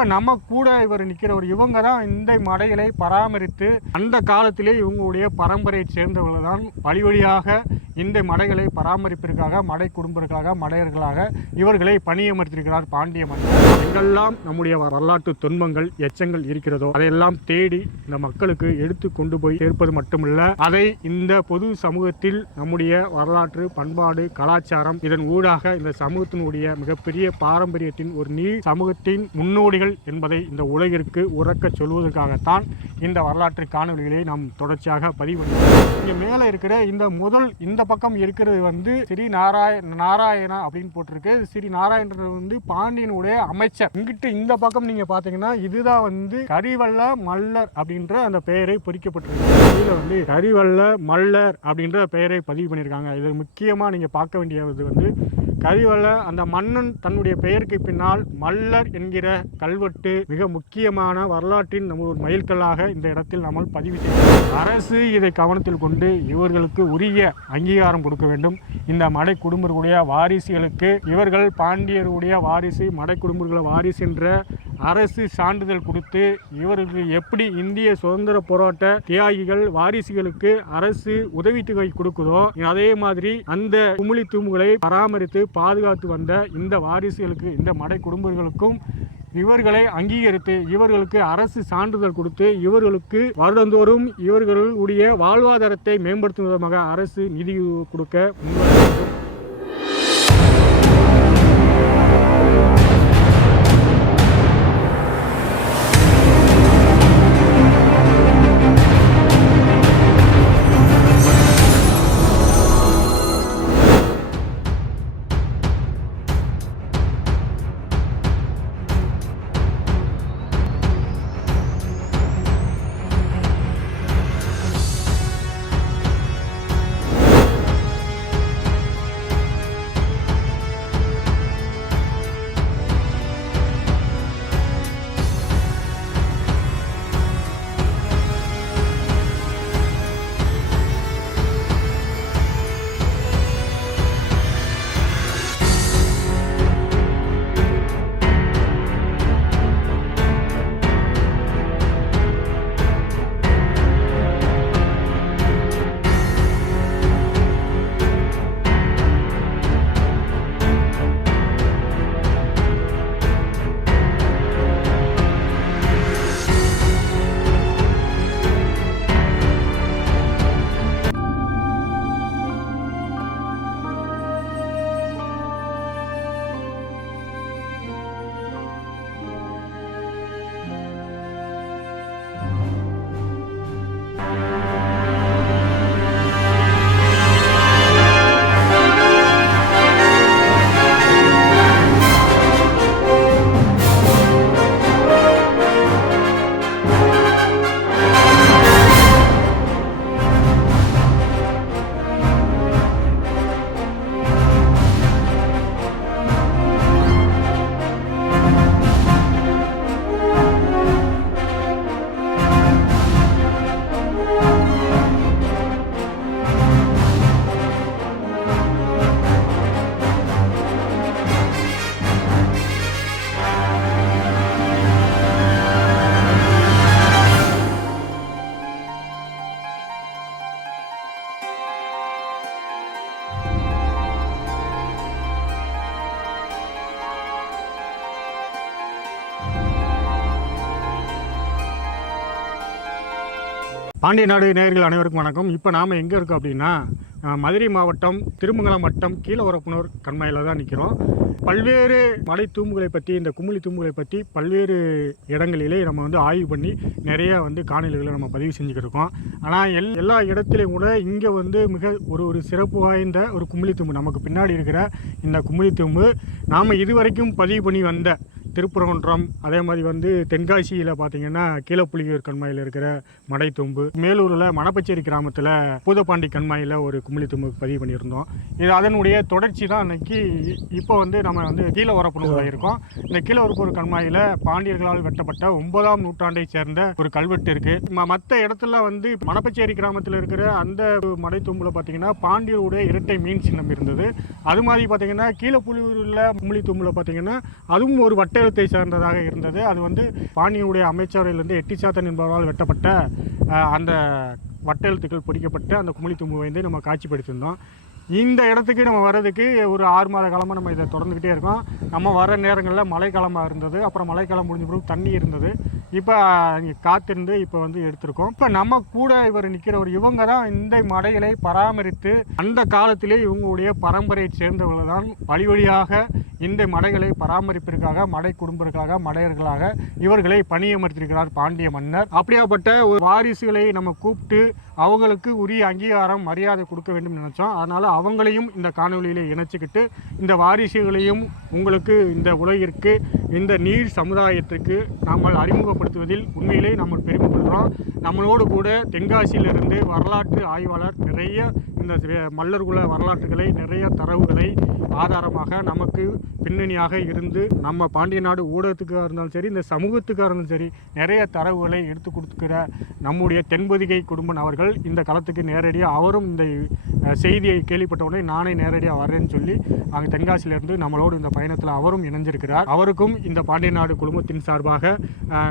இப்போ நம்ம கூட இவர் நிற்கிறவர் இவங்க தான் இந்த மடைகளை பராமரித்து அந்த காலத்திலே இவங்களுடைய பரம்பரையை சேர்ந்தவர்கள் தான். வழி வழியாக இந்த மடைகளை பராமரிப்பிற்காக மடை குடும்பர்களாக மடையர்களாக இவர்களை பணியமர்த்திருக்கிறார் பாண்டிய மன்னர் எங்கெல்லாம் நம்முடைய வரலாற்று துன்பங்கள் எச்சங்கள் இருக்கிறதோ அதையெல்லாம் தேடி இந்த மக்களுக்கு எடுத்து கொண்டு போய் சேர்ப்பது மட்டுமல்ல அதை இந்த பொது சமூகத்தில் நம்முடைய வரலாற்று பண்பாடு கலாச்சாரம் இதன் ஊடாக இந்த சமூகத்தினுடைய மிகப்பெரிய பாரம்பரியத்தின் ஒரு நீர் சமூகத்தின் முன்னோடிகள் என்பதை இந்த உலகிற்கு உறக்க சொல்வதற்காகத்தான் இந்த வரலாற்று காணொலிகளை நாம் தொடர்ச்சியாக பதிவு இங்கே மேலே இருக்கிற இந்த முதல் இந்த பக்கம் இருக்கிறது வந்து ஸ்ரீ நாராய நாராயணா அப்படின்னு போட்டிருக்கு. ஸ்ரீ நாராயணர் வந்து பாண்டியனுடைய அமைச்சர். இங்கிட்டு இந்த பக்கம் நீங்க பாத்தீங்கன்னா இதுதான் வந்து கரிவல்ல மல்லர் அப்படின்ற அந்த பெயரை பொறிக்கப்பட்டிருக்கு. இதில் வந்து கரிவல்ல மல்லர் அப்படின்ற பெயரை பதிவு பண்ணியிருக்காங்க. இது முக்கியமா நீங்க பார்க்க வேண்டியது வந்து கரிவல அந்த மன்னன் தன்னுடைய பெயருக்கு பின்னால் மல்லர் என்கிற கல்வெட்டு மிக முக்கியமான வரலாற்றின் நம்ம ஒரு மைல்கல்லாக இந்த இடத்தில் நம்ம பதிவு செய்கிறோம் அரசு இதை கவனத்தில் கொண்டு இவர்களுக்கு உரிய அங்கீகாரம் கொடுக்க வேண்டும். இந்த மடை குடும்பர்களுடைய வாரிசுகளுக்கு இவர்கள் பாண்டியருடைய வாரிசு மடை குடும்பர்கள வாரிசு என்ற அரசு சான்றிதழ் கொடுத்து இவருக்கு எப்படி இந்திய சுதந்திர போராட்ட தியாகிகள் வாரிசுகளுக்கு அரசு உதவித்தொகை கொடுக்குதோ அதே மாதிரி அந்த குமிழி தூம்புகளை பராமரித்து பாதுகாத்து வந்த இந்த வாரிசுகளுக்கு இந்த மடை குடும்பங்களுக்கும் இவர்களை அங்கீகரித்து இவர்களுக்கு அரசு சான்றிதழ் கொடுத்து இவர்களுக்கு வருடந்தோறும் இவர்களுடைய வாழ்வாதாரத்தை மேம்படுத்தும் விதமாக அரசு நிதி கொடுக்க முன்வர பாண்டிய நாடு நேயர்கள் அனைவருக்கும் வணக்கம். இப்போ நாம் எங்கே இருக்கோம் அப்படின்னா மதுரை மாவட்டம் திருமங்கலம் வட்டம் கீழவரப்புனூர் கண்மாயில் தான் நிற்கிறோம் பல்வேறு மலை தூம்புகளை பற்றி இந்த குமிழி தூம்புகளை பற்றி பல்வேறு இடங்களிலே நம்ம வந்து ஆய்வு பண்ணி நிறைய வந்து காணொலிகளை நம்ம பதிவு செஞ்சுக்கிட்டு இருக்கோம். ஆனால் எல் எல்லா இடத்துலையும் கூட இங்கே வந்து மிக ஒரு ஒரு சிறப்பு வாய்ந்த ஒரு குமிழி தூம்பு. நமக்கு பின்னாடி இருக்கிற இந்த குமிழி தூம்பு நாம் இதுவரைக்கும் பதிவு பண்ணி வந்த திருப்பரங்குன்றம் அதே மாதிரி வந்து தென்காசியில் பார்த்தீங்கன்னா கீழப்புலியூர் கண்மாயில் இருக்கிற மடைத்தூம்பு. மேலூரில் மணப்பச்சேரி கிராமத்தில் பூதப்பாண்டி கண்மாயில் ஒரு குமிழி தும்பு பதிவு பண்ணியிருந்தோம். இது அதனுடைய தொடர்ச்சி தான் இன்னைக்கு இப்போ வந்து நம்ம வந்து கீழே உரப்புல இருக்கோம். இந்த கீழ உரப்பூர் கண்மாயில் பாண்டியர்களால் வெட்டப்பட்ட ஒன்பதாம் நூற்றாண்டை சேர்ந்த ஒரு கல்வெட்டு இருக்குது மற்ற இடத்துல வந்து மணப்பச்சேரி கிராமத்தில் இருக்கிற அந்த மடைத்தூம்புல பார்த்தீங்கன்னா பாண்டியருடைய இரட்டை மீன் சின்னம் இருந்தது. அது மாதிரி பார்த்தீங்கன்னா கீழப்புலியூரில் குமிழி தும்பில் பார்த்தீங்கன்னா அதுவும் ஒரு வட்டை ஒட்டெழுத்தை சேர்ந்ததாக இருந்தது. அது வந்து பாணியுடைய அமைச்சரவையிலிருந்து எட்டிச்சாத்தன் என்பவரால் வெட்டப்பட்ட அந்த வட்டெழுத்துக்கள் பொறிக்கப்பட்ட அந்த குமிழி தும்பு வந்து நம்ம காட்சிப்படுத்தியிருந்தோம். இந்த இடத்துக்கு நம்ம வர்றதுக்கு ஒரு ஆறு மாத காலமாக நம்ம இதை தொடர்ந்துக்கிட்டே இருக்கோம். நம்ம வர நேரங்களில் மழைக்காலமாக இருந்தது. அப்புறம் மழைக்காலம் முடிஞ்ச பிறகு தண்ணி இருந்தது. இப்போ இங்கே காத்திருந்து இப்போ வந்து எடுத்திருக்கோம். இப்போ நம்ம கூட இவர் நிற்கிறவர் இவங்க தான் இந்த மடைகளை பராமரித்து அந்த காலத்திலே இவங்களுடைய பரம்பரையை சேர்ந்தவர்கள் தான் வழி வழியாக இந்த மடைகளை பராமரிப்பிற்காக மடை குடும்பருக்காக மடையர்களாக இவர்களை பணியமர்த்திருக்கிறார் பாண்டிய மன்னர். அப்படியாப்பட்ட ஒரு வாரிசுகளை நம்ம கூப்பிட்டு அவங்களுக்கு உரிய அங்கீகாரம் மரியாதை கொடுக்க வேண்டும் நினைச்சோம். அதனால அவங்களையும் இந்த காணொலியில் இணைச்சிக்கிட்டு இந்த வாரிசுகளையும் உங்களுக்கு இந்த உலகிற்கு இந்த நீர் சமுதாயத்திற்கு நாம் அறிமுகப்படுத்துவதில் உண்மையிலே நம்ம பெருமைப்படுறோம். நம்மளோடு கூட தென்காசியிலிருந்து வரலாற்று ஆய்வாளர் நிறைய இந்த மல்லர்குல வரலாற்றுகளை நிறைய தரவுகளை ஆதாரமாக நமக்கு பின்னணியாக இருந்து நம்ம பாண்டிய நாடு ஊடகத்துக்காக இருந்தாலும் சரி இந்த சமூகத்துக்காக இருந்தாலும் சரி நிறைய தரவுகளை எடுத்து கொடுத்துக்கிற நம்முடைய தென்பதிகை குடும்பம் அவர்கள் இந்த களத்துக்கு நேரடியாக அவரும் இந்த செய்தியை கேள்விப்பட்டவுடனே நானே நேரடியாக வரேன்னு சொல்லி அங்கே தென்காசியிலிருந்து நம்மளோடு இந்த பயணத்தில் அவரும் இணைஞ்சிருக்கிறார். அவருக்கும் இந்த பாண்டிய நாடு குடும்பத்தின் சார்பாக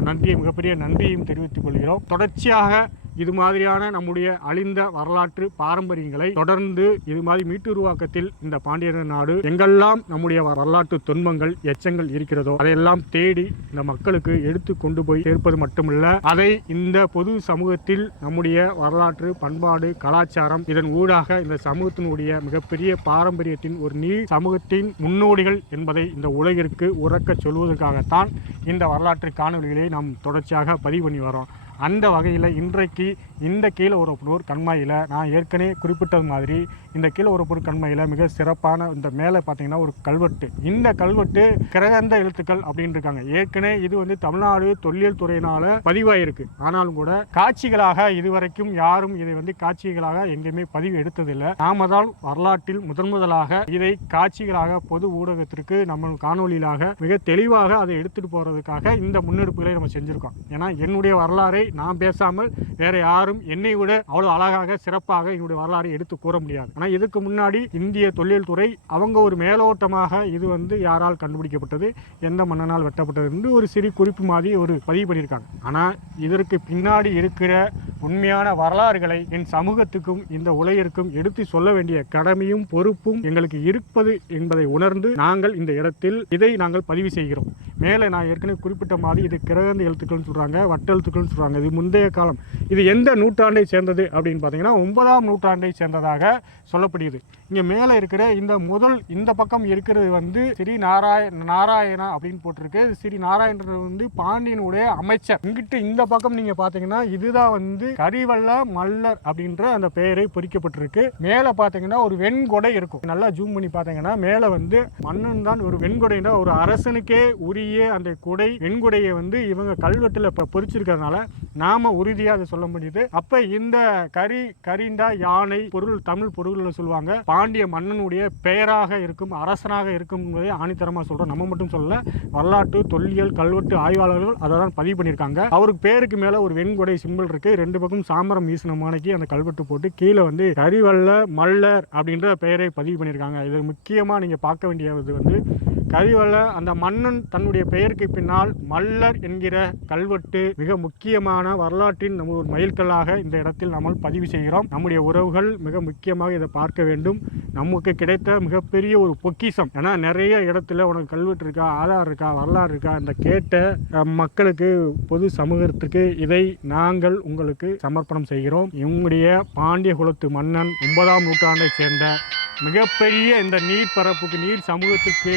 நன்றியை மிகப்பெரிய நன்றியையும் தெரிவித்துக் கொள்கிறோம். தொடர்ச்சியாக இது மாதிரியான நம்முடைய அழிந்த வரலாற்று பாரம்பரியங்களை தொடர்ந்து இது மாதிரி மீட்டுருவாக்கத்தில் இந்த பாண்டியர் நாடு எங்கெல்லாம் நம்முடைய வரலாற்று துன்பங்கள் எச்சங்கள் இருக்கிறதோ அதையெல்லாம் தேடி இந்த மக்களுக்கு எடுத்து கொண்டு போய் சேர்ப்பது மட்டுமல்ல அதை இந்த பொது சமூகத்தில் நம்முடைய வரலாற்று பண்பாடு கலாச்சாரம் இதன் ஊடாக இந்த சமூகத்தினுடைய மிகப்பெரிய பாரம்பரியத்தின் ஒரு நீர் சமூகத்தின் முன்னோடிகள் என்பதை இந்த உலகிற்கு உறக்கச் சொல்வதற்காகத்தான் இந்த வரலாற்று காணொளிகளை நாம் தொடர்ச்சியாக பதிவு பண்ணி வரோம் அந்த வகையில் இன்றைக்கு இந்த கீழே உரப்பூர் கண்மாயில் நான் ஏற்கனவே குறிப்பிட்டது மாதிரி இந்த கீழே உரப்பூர் கண்மாயில் மிக சிறப்பான இந்த மேலே பார்த்தீங்கன்னா ஒரு கல்வெட்டு. இந்த கல்வெட்டு கிரகந்த எழுத்துக்கள் அப்படின்னு இருக்காங்க ஏற்கனவே இது வந்து தமிழ்நாடு தொல்லியல் துறையினால் பதிவாயிருக்கு. ஆனாலும் கூட காட்சிகளாக இதுவரைக்கும் யாரும் இதை வந்து காட்சிகளாக எங்கேயுமே பதிவு எடுத்ததில்லை. நாம தான் வரலாற்றில் முதன் முதலாக இதை காட்சிகளாக பொது ஊடகத்திற்கு நம்ம காணொளியிலாக மிக தெளிவாக அதை எடுத்துட்டு போறதுக்காக இந்த முன்னெடுப்புகளை நம்ம செஞ்சிருக்கோம். ஏன்னா என்னுடைய வரலாறை நான் பேசாமல் வேற யாரும் என்னை விட அவ்வளவு அழகாக சிறப்பாக என்னுடைய வரலாறை எடுத்து கூற முடியாது. ஆனால் இதுக்கு முன்னாடி இந்திய தொழில்துறை துறை அவங்க ஒரு மேலோட்டமாக இது வந்து யாரால் கண்டுபிடிக்கப்பட்டது எந்த மன்னனால் வெட்டப்பட்டது என்று ஒரு சிறு குறிப்பு மாதிரி ஒரு பதிவு பண்ணியிருக்காங்க. ஆனால் இதற்கு பின்னாடி இருக்கிற உண்மையான வரலாறுகளை என் சமூகத்துக்கும் இந்த உலகிற்கும் எடுத்து சொல்ல வேண்டிய கடமையும் பொறுப்பும் எங்களுக்கு இருப்பது என்பதை உணர்ந்து நாங்கள் இந்த இடத்தில் இதை நாங்கள் பதிவு செய்கிறோம். மேலே நான் ஏற்கனவே குறிப்பிட்ட மாதிரி இது கிரகந்த எழுத்துக்கள்னு சொல்கிறாங்க வட்டெழுத்துக்கள்னு சொல்கிறாங்க இது முந்தைய காலம். இது எந்த நூற்றாண்டை சேர்ந்தது அப்படின்னு பார்த்தீங்கன்னா ஒன்பதாம் நூற்றாண்டை சேர்ந்ததாக சொல்லப்படுகிறது. இங்கே மேலே இருக்கிற இந்த முதல் இந்த பக்கம் இருக்கிறது வந்து ஸ்ரீ நாராய நாராயணா அப்படின்னு போட்டிருக்கு. ஸ்ரீ நாராயணன் வந்து பாண்டியனுடைய அமைச்சர். இங்கிட்டு இந்த பக்கம் நீங்கள் பார்த்தீங்கன்னா இதுதான் வந்து கரிவல்ல மல்லர் அப்படின்ற அந்த பெயரை பொறிக்கப்பட்டிருக்கு. மேலே பார்த்தீங்கன்னா ஒரு வெண்கொடை இருக்கும். நல்லா ஜூம் பண்ணி பார்த்தீங்கன்னா மேலே வந்து மன்னன் தான் ஒரு வெண்கொடைனா ஒரு அரசனுக்கே உரிய அந்த கொடை வெண்கொடையை வந்து இவங்க கல்வெட்டில் இப்போ பொறிச்சிருக்கிறதுனால நாம உறுதியாக அதை சொல்ல முடியுது. அப்ப இந்த கரி கரிண்டா யானை பொருள் தமிழ் பொருள்களை சொல்லுவாங்க. பாண்டிய மன்னனுடைய பெயராக இருக்கும் அரசனாக இருக்கும் என்பதை ஆணித்தரமா சொல்றோம். நம்ம மட்டும் சொல்லல. வரலாற்று தொல்லியல் கல்வெட்டு ஆய்வாளர்கள் அதை தான் பதிவு பண்ணியிருக்காங்க. அவருக்கு பேருக்கு மேல ஒரு வெண்கொடை சிம்பிள் இருக்கு. ரெண்டு பக்கம் சாமரம் வீசின மானைக்கு அந்த கல்வெட்டு போட்டு கீழே வந்து கரிவல்ல மல்லர் அப்படின்ற பெயரை பதிவு பண்ணியிருக்காங்க. இது முக்கியமா நீங்க பார்க்க வேண்டியது வந்து கரிவல அந்த மன்னன் தன்னுடைய பெயருக்கு பின்னால் மல்லர் என்கிற கல்வெட்டு மிக முக்கியமான வரலாற்றின் நம்ம ஒரு மைல்கல்லாக இந்த இடத்தில் நம்ம பதிவு செய்கிறோம். நம்முடைய உறவுகள் மிக முக்கியமாக இதை பார்க்க வேண்டும். நமக்கு கிடைத்த மிகப்பெரிய ஒரு பொக்கிஷம். ஏன்னா நிறைய இடத்துல உனக்கு கல்வெட்டு இருக்கா ஆதார் இருக்கா வரலாறு இருக்கா இந்த கேட்ட மக்களுக்கு பொது சமூகத்திற்கு இதை நாங்கள் உங்களுக்கு சமர்ப்பணம் செய்கிறோம். இவங்களுடைய பாண்டிய குலத்து மன்னன் ஒன்பதாம் நூற்றாண்டை சேர்ந்த மிகப்பெரிய இந்த நீர் பரப்புக்கு நீர் சமூகத்துக்கு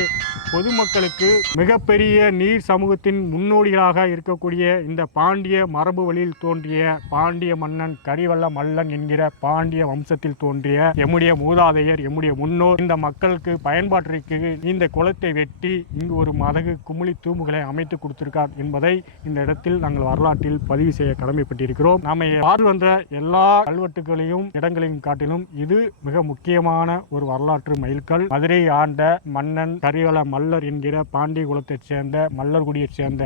பொதுமக்களுக்கு மிகப்பெரிய நீர் சமூகத்தின் முன்னோடிகளாக இருக்கக்கூடிய இந்த பாண்டிய மரபு வழியில் தோன்றிய பாண்டிய மன்னன் கரிவல்ல மல்லன் என்கிற பாண்டிய வம்சத்தில் தோன்றிய எம்முடைய மூதாதையர் எம்முடைய முன்னோர் இந்த மக்களுக்கு பயன்பாட்டிற்கு இந்த குளத்தை வெட்டி இங்கு ஒரு மதகு குமிழி தூம்புகளை அமைத்து கொடுத்திருக்கார் என்பதை இந்த இடத்தில் நாங்கள் வரலாற்றில் பதிவு செய்ய கடமைப்பட்டிருக்கிறோம். நாம பார்த்து வந்த எல்லா கல்வெட்டுகளையும் இடங்களையும் காட்டிலும் இது மிக முக்கியமான ஒரு வரலாற்று மைல்கல். மதுரை ஆண்ட மன்னன் கரிவல மல்லர் என்கிற பாண்டிய குலத்தைச் சேர்ந்த மல்லர்குடியைச் சேர்ந்த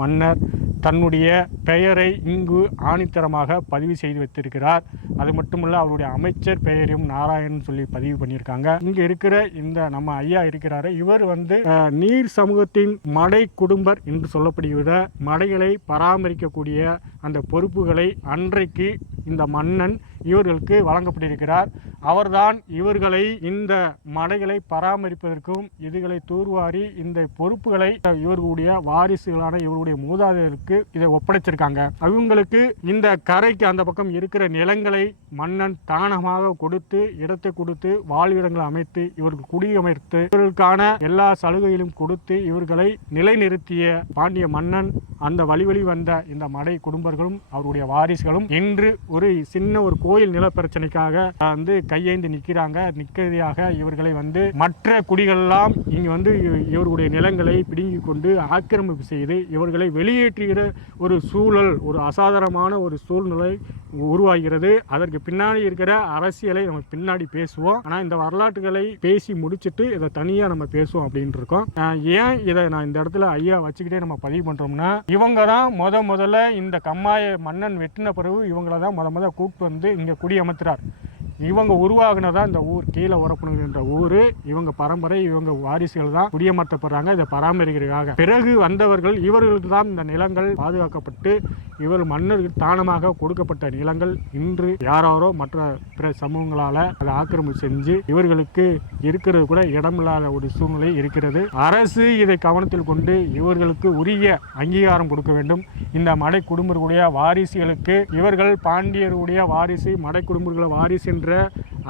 மன்னர் தன்னுடைய பெயரை இங்கு ஆணித்தரமாக பதிவு செய்து வைத்திருக்கிறார். அது மட்டுமல்ல அவருடைய அமைச்சர் பெயரையும் நாராயணன் சொல்லி பதிவு பண்ணியிருக்காங்க. இங்க இருக்கிற இந்த நம்ம ஐயா இருக்கிறாரு. இவர் வந்து நீர் சமூகத்தின் மடை குடும்பர் என்று சொல்லப்படுகிற மடைகளை பராமரிக்கக்கூடிய அந்த பொறுப்புகளை அன்றைக்கு இந்த மன்னன் இவர்களுக்கு வழங்கப்பட்டிருக்கிறார். அவர்தான் இவர்களை இந்த மடைகளை பராமரிப்பதற்கும் இதுகளை தூர்வாரி இந்த பொறுப்புகளை இவர்களுடைய வாரிசுகளான இவருடைய மூதாதையருக்கு இதை ஒப்படைச்சிருக்காங்க. அவங்களுக்கு இந்த கரைக்கு அந்த பக்கம் இருக்கிற நிலங்களை மன்னன் தானமாக கொடுத்து இடத்தை கொடுத்து வாழ்விடங்களை அமைத்து இவருக்கு குடியமைத்து இவர்களுக்கான எல்லா சலுகையிலும் கொடுத்து இவர்களை நிலைநிறுத்திய பாண்டிய மன்னன் அந்த வழிவழி வந்த இந்த மடை குடும்பர்களும் அவருடைய வாரிசுகளும் இன்று ஒரு சின்ன ஒரு கோயில் நில பிரச்சனைக்காக வந்து கையேந்து நிற்கிறாங்க. நிற்கிறதாக இவர்களை வந்து மற்ற குடிகளெல்லாம் இங்கு வந்து இவருடைய இவர்களுடைய நிலங்களை பிடுங்கி கொண்டு ஆக்கிரமிப்பு செய்து இவர்கள் வெளியேற்றுகிற ஒரு சூழல் ஒரு அசாதாரணமான ஒரு சூழ்நிலை உருவாகிறது. அதற்கு பின்னாடி இருக்கிற அரசியலை நம்ம பின்னாடி பேசுவோம். ஆனால் இந்த வரலாற்றுகளை பேசி முடிச்சுட்டு இதை தனியாக நம்ம பேசுவோம் அப்படின்ட்டு இருக்கோம். ஏன் இதை நான் இந்த இடத்துல ஐயா வச்சுக்கிட்டே நம்ம பதிவு பண்ணுறோம்னா இவங்க தான் முத முதல்ல இந்த கம்மாய மன்னன் வெட்டின பிறகு இவங்கள தான் முத முத கூப்பிட்டு வந்து இங்கே குடியமர்த்துறார் இவங்க உருவாகினதா இந்த ஊர் கீழே உரப்புணுகின்ற ஊர் இவங்க பரம்பரை இவங்க வாரிசுகள் தான் குடியமர்த்தப்படுறாங்க இதை பராமரிக்கிறதுக்காக. பிறகு வந்தவர்கள் இவர்களுக்கு தான் இந்த நிலங்கள் பாதுகாக்கப்பட்டு இவர் மன்னருக்கு தானமாக கொடுக்கப்பட்ட நிலங்கள் இன்று யாராரோ மற்ற பிற சமூகங்களால் அதை ஆக்கிரமிப்பு செஞ்சு இவர்களுக்கு இருக்கிறது கூட இடமில்லாத ஒரு சூழ்நிலை இருக்கிறது. அரசு இதை கவனத்தில் கொண்டு இவர்களுக்கு உரிய அங்கீகாரம் கொடுக்க வேண்டும். இந்த மடை குடும்பர்களுடைய வாரிசுகளுக்கு இவர்கள் பாண்டியருடைய வாரிசு மடை குடும்பங்கள வாரிசு என்ற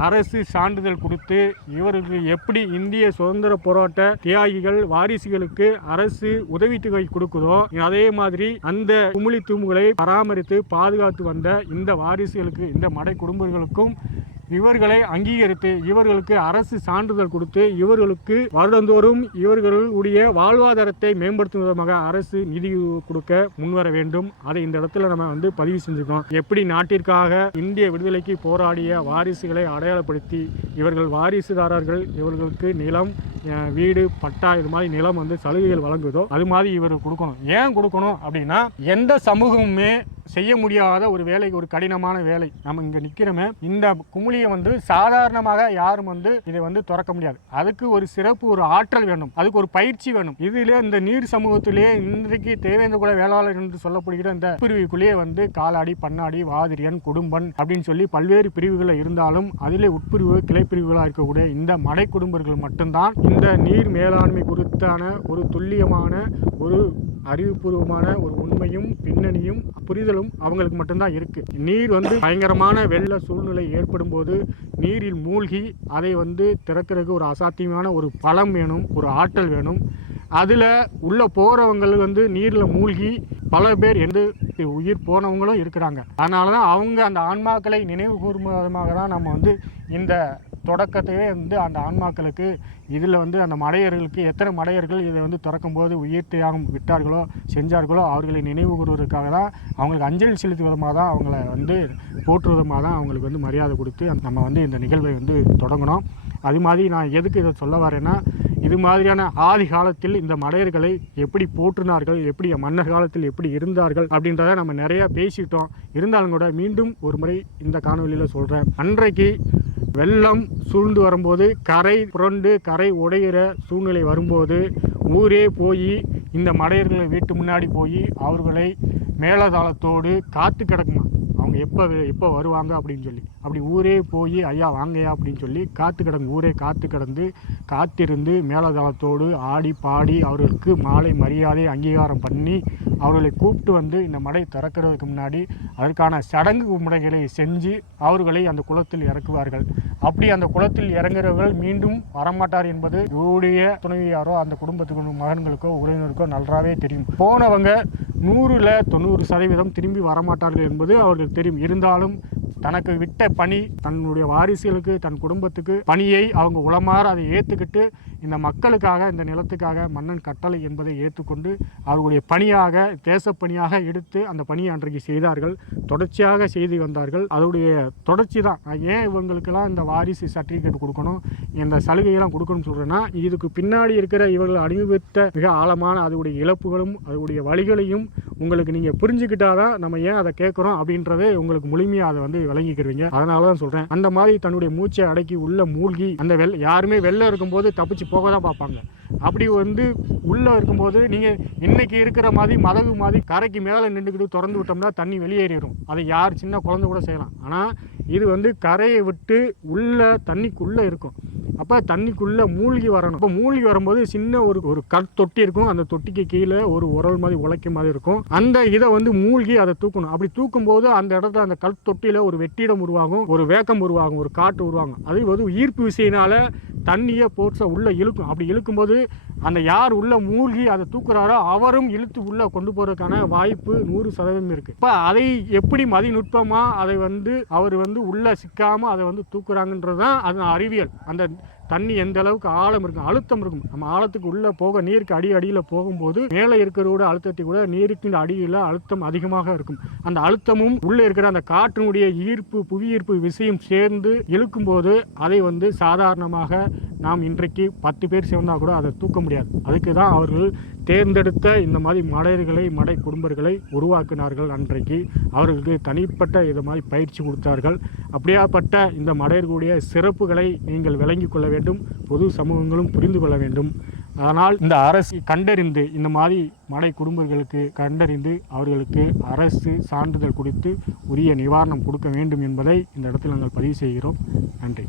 அரசு சான்றிதழ் கொடுத்து இவருக்கு எப்படி இந்திய சுதந்திர போராட்ட தியாகிகள் வாரிசுகளுக்கு அரசு உதவித்தொகை கொடுக்குதோ அதே மாதிரி அந்த குமிழி தூம்புகளை பராமரித்து பாதுகாத்து வந்த இந்த வாரிசுகளுக்கு இந்த மடை குடும்பங்களுக்கும் இவர்களை அங்கீகரித்து இவர்களுக்கு அரசு சான்றிதழ் கொடுத்து இவர்களுக்கு வருடந்தோறும் இவர்களுடைய வாழ்வாதாரத்தை மேம்படுத்தும் விதமாக அரசு நிதி கொடுக்க முன்வர வேண்டும். அதை இந்த இடத்துல நம்ம வந்து பதிவு செஞ்சுக்கோம் எப்படி நாட்டிற்காக இந்திய விடுதலைக்கு போராடிய வாரிசுகளை அடையாளப்படுத்தி இவர்கள் வாரிசுதாரர்கள் இவர்களுக்கு நிலம் வீடு பட்டா இது மாதிரி நிலம் வந்து சலுகைகள் வழங்குதோ அது மாதிரி இவர் கொடுக்கணும். ஏன் கொடுக்கணும் அப்படின்னா எந்த சமூகமுமே செய்ய முடியாத ஒரு வேலை ஒரு கடினமான வேலை. நம்ம இங்கே நிற்கிறோமே இந்த குமிழியை வந்து சாதாரணமாக யாரும் வந்து இதை வந்து திறக்க முடியாது. அதுக்கு ஒரு சிறப்பு ஒரு ஆற்றல் வேணும் அதுக்கு ஒரு பயிற்சி வேணும் இதுல இந்த நீர் சமூகத்திலே இன்றைக்கு தேவேந்திர குல வேளாளர் என்று சொல்லப்படுகிற இந்த பிரிவுக்குள்ளேயே வந்து காலாடி பண்ணாடி வாதிரியன் குடும்பன் அப்படின்னு சொல்லி பல்வேறு பிரிவுகள் இருந்தாலும் அதிலே உட்பிரிவு கிளைப்பிரிவுகளாக இருக்கக்கூடிய இந்த மடை குடும்பர்கள் மட்டும்தான் இந்த நீர் மேலாண்மை குறித்தான ஒரு துல்லியமான ஒரு அறிவுபூர்வமான ஒரு உண்மையும் பின்னணியும் புரிதலும் அவங்களுக்கு மட்டும்தான் இருக்கு. நீர் வந்து பயங்கரமான வெள்ள சூழ்நிலை ஏற்படும் போது நீரில் மூழ்கி அதை வந்து திறக்கிறதுக்கு ஒரு அசாத்தியமான ஒரு பலம் வேணும் ஒரு ஆற்றல் வேணும். அதில் உள்ள போகிறவங்கள் வந்து நீரில் மூழ்கி பல பேர் எந்த உயிர் போனவங்களும் இருக்கிறாங்க. அதனால தான் அவங்க அந்த ஆன்மாக்களை நினைவு கூறும் விதமாக தான் நம்ம வந்து இந்த தொடக்கத்தையே வந்து அந்த ஆன்மாக்களுக்கு இதில் வந்து அந்த மடையர்களுக்கு எத்தனை மடையர்கள் இதை வந்து திறக்கும்போது உயிர் தியாகம் விட்டார்களோ செஞ்சார்களோ அவர்களை நினைவு கூறுவதற்காக தான் அவங்களுக்கு அஞ்சலி செலுத்தும் விதமாக தான் அவங்கள வந்து போற்று விதமாக தான் அவங்களுக்கு வந்து மரியாதை கொடுத்து நம்ம வந்து இந்த நிகழ்வை வந்து தொடங்கணும் அது மாதிரி நான் எதுக்கு இதை சொல்ல வரேன்னா இது மாதிரியான ஆதி காலத்தில் இந்த மடையர்களை எப்படி போற்றினார்கள் எப்படி மன்னர் காலத்தில் எப்படி இருந்தார்கள் அப்படின்றத நம்ம நிறையா பேசிட்டோம். இருந்தாலும் கூட மீண்டும் ஒரு முறை இந்த காணொலியில் சொல்கிறேன் அன்றைக்கு வெள்ளம் சூழ்ந்து வரும்போது கரை புரண்டு கரை உடைகிற சூழ்நிலை வரும்போது ஊரே போய் இந்த மடையர்களை வீட்டு முன்னாடி போய் அவர்களை மேலதாளத்தோடு காத்து கிடக்கும்? அவங்க எப்போ எப்போ வருவாங்க அப்படின்னு சொல்லி. அப்படி ஊரே போய் ஐயா வாங்கய்யா அப்படின்னு சொல்லி காத்து கிடந்து ஊரே காத்து கிடந்து காத்திருந்து மேலதாளத்தோடு ஆடி பாடி அவர்களுக்கு மாலை மரியாதை அங்கீகாரம் பண்ணி அவர்களை கூப்பிட்டு வந்து இந்த மடை திறக்கிறதுக்கு முன்னாடி அதற்கான சடங்கு முறைகளை செஞ்சு அவர்களை அந்த குளத்தில் இறக்குவார்கள். அப்படி அந்த குளத்தில் இறங்குறவர்கள் மீண்டும் வரமாட்டார் என்பது இவருடைய துணைவியாரோ அந்த குடும்பத்துக்கு மகன்களுக்கோ உறவினருக்கோ நன்றாகவே தெரியும். போனவங்க நூறில் தொண்ணூறு சதவீதம் திரும்பி வரமாட்டார்கள் என்பது அவர்களுக்கு தெரியும். இருந்தாலும் தனக்கு விட்ட பணி தன்னுடைய வாரிசுகளுக்கு தன் குடும்பத்துக்கு பணியை அவங்க உளமாற அதை ஏற்றுக்கிட்டு இந்த மக்களுக்காக இந்த நிலத்துக்காக மன்னன் கட்டளை என்பதை ஏற்றுக்கொண்டு அவர்களுடைய பணியாக தேசப்பணியாக எடுத்து அந்த பணியை அன்றைக்கு செய்தார்கள். தொடர்ச்சியாக செய்து வந்தார்கள். அதோடைய தொடர்ச்சி தான். நான் ஏன் இவங்களுக்கெல்லாம் இந்த வாரிசு சர்டிஃபிகேட் கொடுக்கணும்? இந்த சலுகையெல்லாம் கொடுக்கணும்னு சொல்கிறேன்னா இதுக்கு பின்னாடி இருக்கிற இவர்கள் அனுபவித்த மிக ஆழமான அதோடைய இழப்புகளும் அதோடைய வழிகளையும் உங்களுக்கு நீங்கள் புரிஞ்சுக்கிட்டாதான் நம்ம ஏன் அதை கேட்குறோம் அப்படின்றது உங்களுக்கு முழுமையாக அதை வந்து விளங்கிக்கிறீங்க. அதனால தான் சொல்கிறேன் அந்த மாதிரி தன்னுடைய மூச்சை அடக்கி உள்ள மூழ்கி அந்த வெள் யாருமே வெளில இருக்கும்போது தப்பிச்சு போக தான் பார்ப்பாங்க. அப்படி வந்து உள்ளே இருக்கும்போது நீங்கள் இன்றைக்கி இருக்கிற மாதிரி மதகு மாதிரி கரைக்கு மேலே நின்றுக்கிட்டு திறந்து விட்டோம்னா தண்ணி வெளியேறிடும் அதை யார் சின்ன குழந்தை கூட செய்யலாம். ஆனால் இது வந்து கரையை விட்டு உள்ள தண்ணிக்குள்ளே இருக்கும். அப்போ தண்ணிக்குள்ளே மூழ்கி வரணும். அப்போ மூழ்கி வரும்போது சின்ன ஒரு ஒரு கல் தொட்டி இருக்கும். அந்த தொட்டிக்கு கீழே ஒரு உரல் மாதிரி உழைக்க மாதிரி இருக்கும். அந்த இதை வந்து மூழ்கி அதை தூக்கணும். அப்படி தூக்கும்போது அந்த இடத்துல அந்த கல் தொட்டியில் ஒரு வெட்டிடம் உருவாகும் ஒரு வேக்கம் உருவாகும் ஒரு காற்று உருவாகும். அது வந்து ஈர்ப்பு விசையினால தண்ணியை போட்ஸை உள்ளே இழுக்கும். அப்படி இழுக்கும்போது அந்த யார் உள்ளே மூழ்கி அதை தூக்குறாரோ அவரும் இழுத்து உள்ளே கொண்டு போகிறதுக்கான வாய்ப்பு நூறு சதவீதம் இருக்குது இப்போ அதை எப்படி மதிநுட்பமாக அதை வந்து அவர் வந்து உள்ளே சிக்காமல் அதை வந்து தூக்குறாங்கன்றது தான் அது அறிவியல். அந்த தண்ணி எந்த அளவுக்கு ஆழம் இருக்கும் அழுத்தம் இருக்கும். நம்ம ஆழத்துக்கு உள்ளே போக நீருக்கு அடி அடியில் போகும்போது மேலே இருக்கிறோட அழுத்தத்தை கூட நீருக்கு அடியில் அழுத்தம் அதிகமாக இருக்கும். அந்த அழுத்தமும் உள்ளே இருக்கிற அந்த காற்றினுடைய ஈர்ப்பு புவியீர்ப்பு விசையும் சேர்ந்து இழுக்கும் போது அதை வந்து சாதாரணமாக நாம் இன்றைக்கு பத்து பேர் சேர்ந்தால் கூட அதை தூக்க முடியாது. அதுக்கு தான் அவர்கள் தேர்ந்தெடுத்த இந்த மாதிரி மடையர்களை மடை குடும்பர்களை உருவாக்கினார்கள் அன்றைக்கு. அவர்களுக்கு தனிப்பட்ட இது மாதிரி பயிற்சி கொடுத்தார்கள். அப்படியாப்பட்ட இந்த மடையர்களுடைய சிறப்புகளை நீங்கள் விளங்கி கொள்ள வேண்டும். பொது சமூகங்களும் புரிந்து கொள்ள வேண்டும். அதனால் இந்த அரசு கண்டறிந்து இந்த மாதிரி மடை குடும்பங்களுக்கு கண்டறிந்து அவர்களுக்கு அரசு சான்றிதழ் கொடுத்து உரிய நிவாரணம் கொடுக்க வேண்டும் என்பதை இந்த இடத்தில் நாங்கள் பதிவு செய்கிறோம். நன்றி.